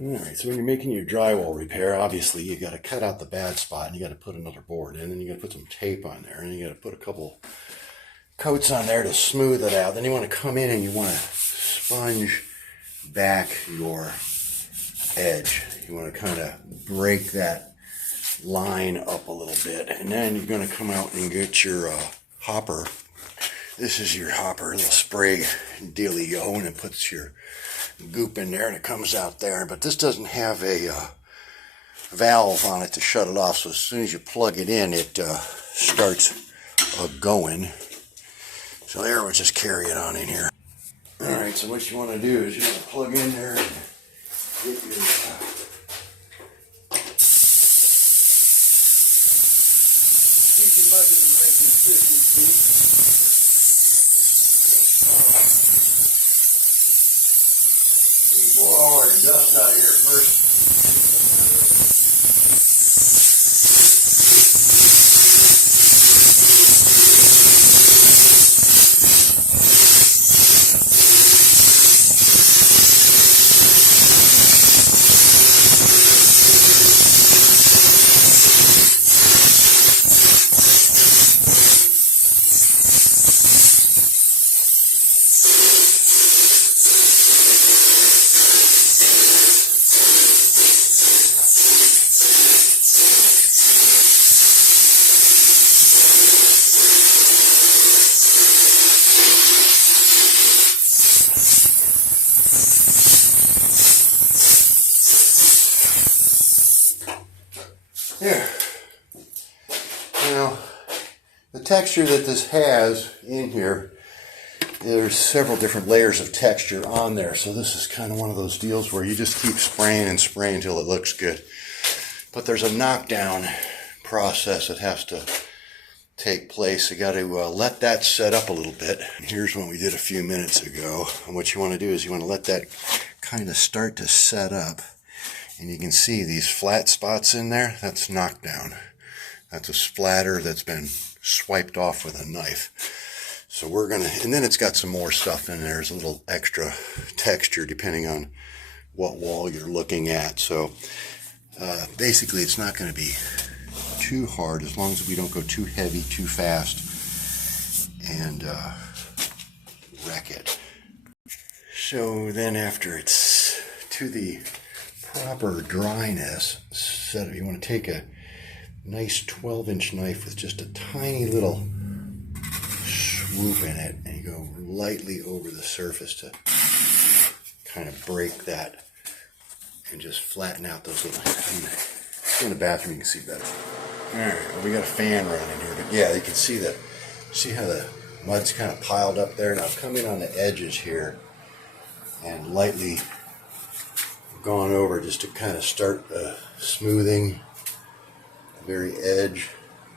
Alright, so when you're making your drywall repair, obviously you got to cut out the bad spot and you got to put another board in, and then you got to put some tape on there, and you got to put a couple coats on there to smooth it out. Then you want to come in and you want to sponge back your edge. You want to kind of break that line up a little bit, and then you're going to come out and get your hopper. This is your hopper, little spray dealio, and it puts your goop in there and it comes out there. But this doesn't have a valve on it to shut it off, so as soon as you plug it in, it starts going. So there, we'll just carry it on in here. Alright, so what you want to do is you want to plug in there and get your keep your mud to the right consistency. Blow all our dust out of here first. There. Now, the texture that this has in here, there's several different layers of texture on there. So this is kind of one of those deals where you just keep spraying and spraying until it looks good. But there's a knockdown process that has to take place. You got to let that set up a little bit. Here's what we did a few minutes ago. And what you want to do is you want to let that kind of start to set up. And you can see these flat spots in there, that's knockdown. That's a splatter that's been swiped off with a knife. So we're going to, and then it's got some more stuff in there. There's a little extra texture depending on what wall you're looking at. So basically it's not going to be too hard as long as we don't go too heavy, too fast, and wreck it. So then after it's to the proper dryness, you want to take a nice 12-inch knife with just a tiny little swoop in it, and you go lightly over the surface to kind of break that and just flatten out those little. In the bathroom, you can see better. All right, well, we got a fan running here, but yeah, you can see that. See how the mud's kind of piled up there. Now come in on the edges here and lightly gone over just to kind of start smoothing the very edge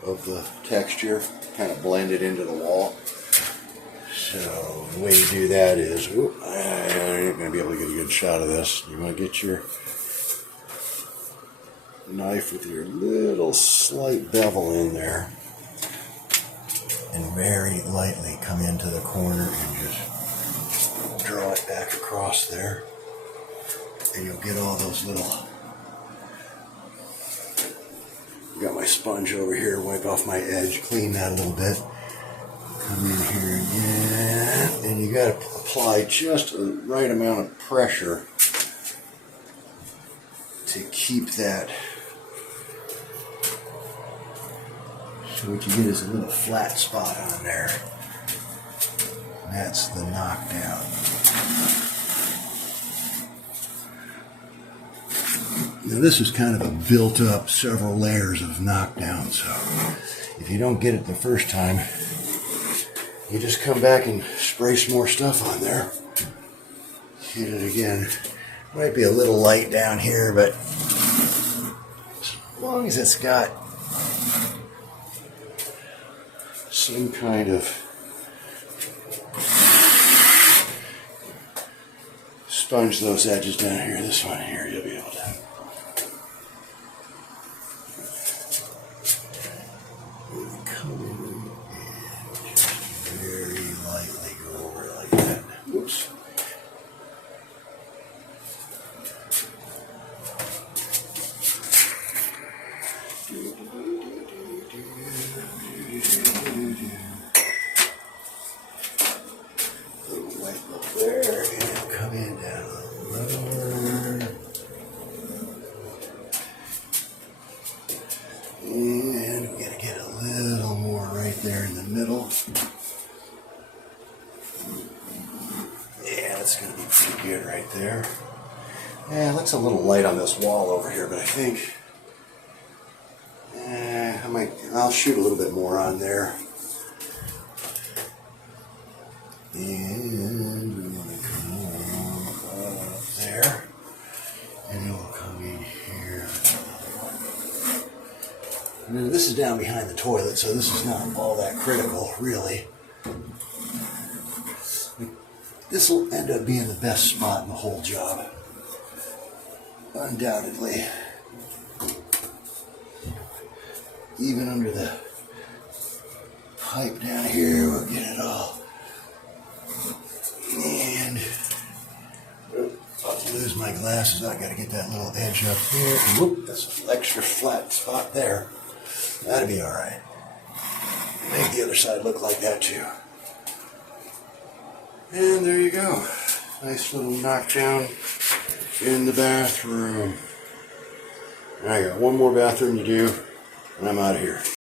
of the texture, kind of blend it into the wall. So the way you do that is, I'm not going to be able to get a good shot of this. You want to get your knife with your little slight bevel in there and very lightly come into the corner and just draw it back across there. And you'll get all those little, got my sponge over here, wipe off my edge, clean that a little bit. Come in here again, and you got to apply just the right amount of pressure to keep that. So what you get is a little flat spot on there. That's the knockdown. Now this is kind of a built up several layers of knockdown, so if you don't get it the first time, you just come back and spray some more stuff on there. Hit it again. Might be a little light down here, but as long as it's got some kind of sponge those edges down here, this one here, you'll be able to. Very lightly go over like that. Oops. Yeah, it looks a little light on this wall over here, but I think I'll shoot a little bit more on there. And we want to come up there, and it'll come in here. And then this is down behind the toilet, so this is not all that critical, really. This will end up being the best spot in the whole job, undoubtedly. Even under the pipe down here, we'll get it all. And I'll lose my glasses. I got to get that little edge up here. Whoop, that's an extra flat spot there. That'll be all right. Make the other side look like that too. And there you go. Nice little knockdown in the bathroom. I got one more bathroom to do, and I'm out of here.